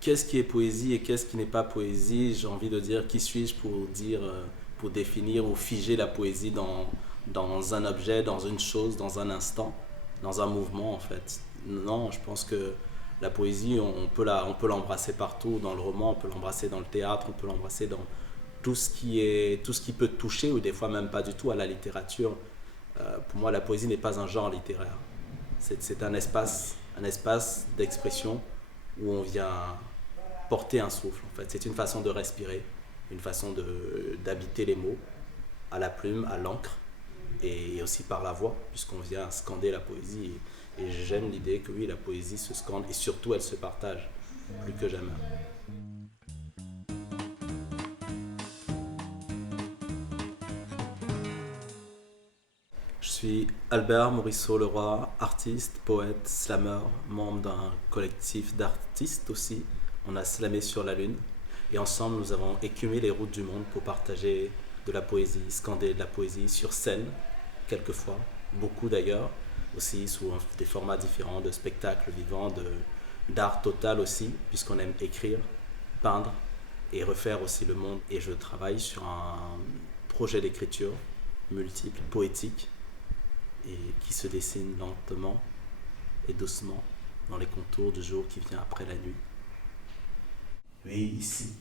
qu'est-ce qui est poésie et qu'est-ce qui n'est pas poésie? J'ai envie de dire, qui suis-je pour définir ou figer la poésie dans un objet, dans une chose, dans un instant, dans un mouvement en fait. Non, je pense que la poésie, on peut l'embrasser partout, dans le roman, on peut l'embrasser dans le théâtre, on peut l'embrasser dans tout ce qui peut toucher, ou des fois même pas du tout, à la littérature. Pour moi, la poésie n'est pas un genre littéraire. C'est un espace d'expression où on vient porter un souffle en fait. C'est une façon de respirer, une façon d'habiter les mots à la plume, à l'encre et aussi par la voix, puisqu'on vient scander la poésie. Et j'aime l'idée que oui, la poésie se scande et surtout elle se partage plus que jamais. Je suis Albert Morisseau-Leroy, artiste, poète, slammer, membre d'un collectif d'artistes aussi. On a slamé sur la Lune et ensemble nous avons écumé les routes du monde pour partager de la poésie, scander de la poésie sur scène, quelquefois, beaucoup d'ailleurs, aussi sous des formats différents de spectacles vivants, d'art total aussi, puisqu'on aime écrire, peindre et refaire aussi le monde. Et je travaille sur un projet d'écriture multiple, poétique, et qui se dessine lentement et doucement dans les contours du jour qui vient après la nuit. Oui, ici,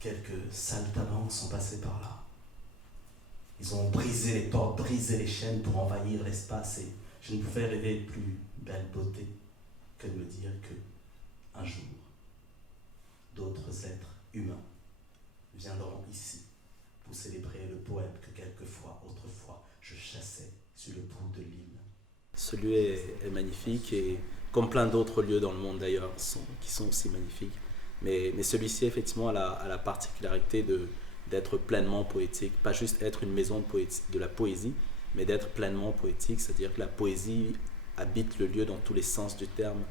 quelques saltimbanques sont passés par là. Ils ont brisé les portes, brisé les chaînes pour envahir l'espace et je ne pouvais rêver de plus belle beauté que de me dire que, un jour, d'autres êtres humains viendront ici pour célébrer le poème que quelquefois, autrefois, je chassais sur le bout de l'île. Ce lieu est magnifique et comme plein d'autres lieux dans le monde d'ailleurs qui sont aussi magnifiques. Mais celui-ci effectivement a la particularité d'être pleinement poétique, pas juste être une maison de la poésie, mais d'être pleinement poétique, c'est-à-dire que la poésie habite le lieu dans tous les sens du terme,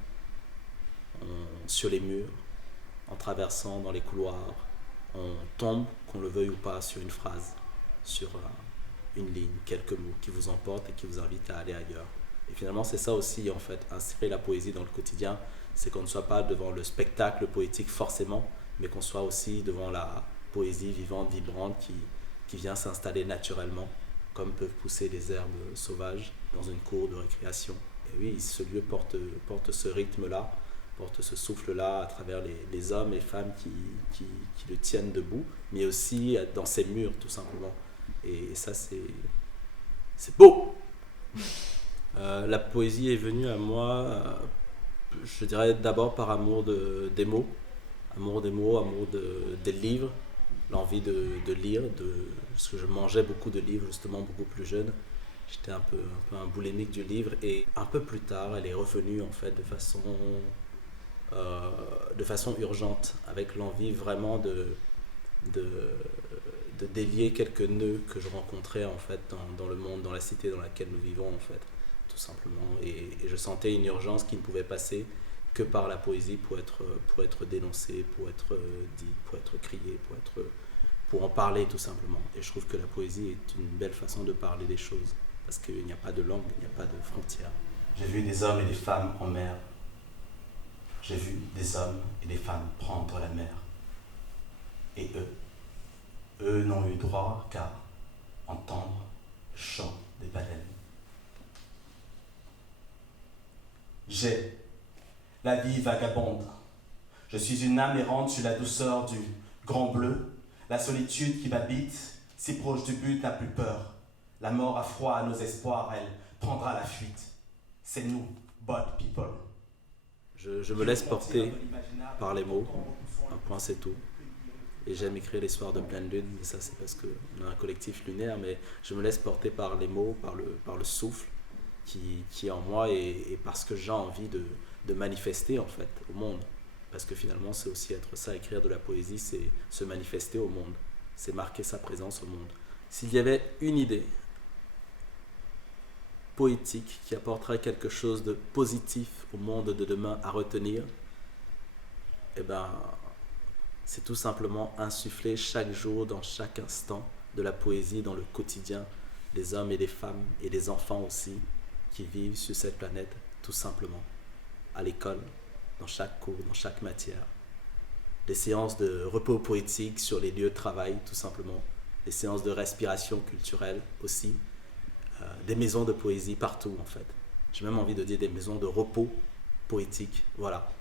sur les murs, en traversant dans les couloirs, on tombe, qu'on le veuille ou pas, sur une phrase, sur une ligne, quelques mots qui vous emportent et qui vous invitent à aller ailleurs. Et finalement, c'est ça aussi, en fait, insérer la poésie dans le quotidien, c'est qu'on ne soit pas devant le spectacle poétique forcément, mais qu'on soit aussi devant la poésie vivante, vibrante, qui vient s'installer naturellement, comme peuvent pousser des herbes sauvages dans une cour de récréation. Et oui, ce lieu porte ce rythme-là, porte ce souffle-là à travers les hommes et femmes qui le tiennent debout, mais aussi dans ses murs, tout simplement. Et ça, c'est beau. La poésie est venue à moi, je dirais d'abord par des mots, des livres, l'envie de lire, parce que je mangeais beaucoup de livres, justement, beaucoup plus jeune. J'étais un peu un boulimique du livre, et un peu plus tard, elle est revenue, en fait, de façon urgente, avec l'envie vraiment de, de délier quelques nœuds que je rencontrais en fait dans le monde, dans la cité dans laquelle nous vivons en fait, tout simplement. Et je sentais une urgence qui ne pouvait passer que par la poésie pour être dénoncée, pour être dite, pour être criée, pour en parler tout simplement. Et je trouve que la poésie est une belle façon de parler des choses, parce qu'il n'y a pas de langue, il n'y a pas de frontières. J'ai vu des hommes et des femmes en mer. J'ai vu des hommes et des femmes prendre la mer. Et eux n'ont eu droit qu'à entendre le chant des baleines. J'ai la vie vagabonde. Je suis une âme errante sur la douceur du grand bleu. La solitude qui m'habite, si proche du but, n'a plus peur. La mort a froid à nos espoirs, elle prendra la fuite. C'est nous, bad people. Je me laisse porter par les mots, un point c'est tout. Et j'aime écrire les soirs de pleine lune, mais ça c'est parce qu'on a un collectif lunaire, mais je me laisse porter par les mots, par le souffle qui est en moi et parce que j'ai envie de manifester en fait au monde. Parce que finalement c'est aussi être ça, écrire de la poésie, c'est se manifester au monde, c'est marquer sa présence au monde. S'il y avait une idée poétique qui apporterait quelque chose de positif au monde de demain à retenir, eh ben, c'est tout simplement insuffler chaque jour, dans chaque instant, de la poésie dans le quotidien des hommes et des femmes et des enfants aussi qui vivent sur cette planète, tout simplement, à l'école, dans chaque cours, dans chaque matière. Des séances de repos poétique sur les lieux de travail, tout simplement. Des séances de respiration culturelle aussi. Des maisons de poésie partout, en fait. J'ai même envie de dire des maisons de repos poétique. Voilà.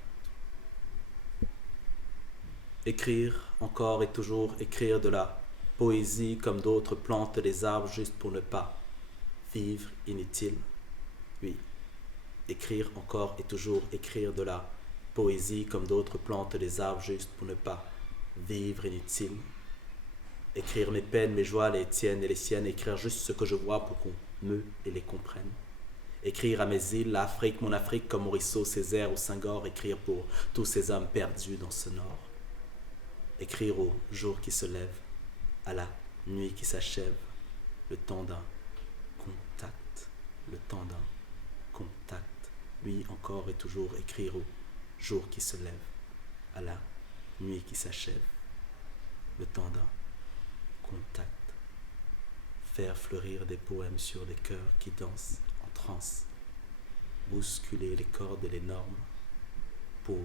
Écrire encore et toujours, écrire de la poésie comme d'autres plantent les arbres juste pour ne pas vivre inutile. Oui. Écrire encore et toujours, écrire de la poésie comme d'autres plantent les arbres juste pour ne pas vivre inutile. Écrire mes peines, mes joies, les tiennes et les siennes, écrire juste ce que je vois pour qu'on me et les comprenne. Écrire à mes îles, l'Afrique, mon Afrique comme Morisseau, Césaire ou Senghor, écrire pour tous ces hommes perdus dans ce nord. Écrire au jour qui se lève, à la nuit qui s'achève, le temps d'un contact, le temps d'un contact. Oui, encore et toujours, écrire au jour qui se lève, à la nuit qui s'achève, le temps d'un contact. Faire fleurir des poèmes sur les cœurs qui dansent en transe, bousculer les cordes et les normes pour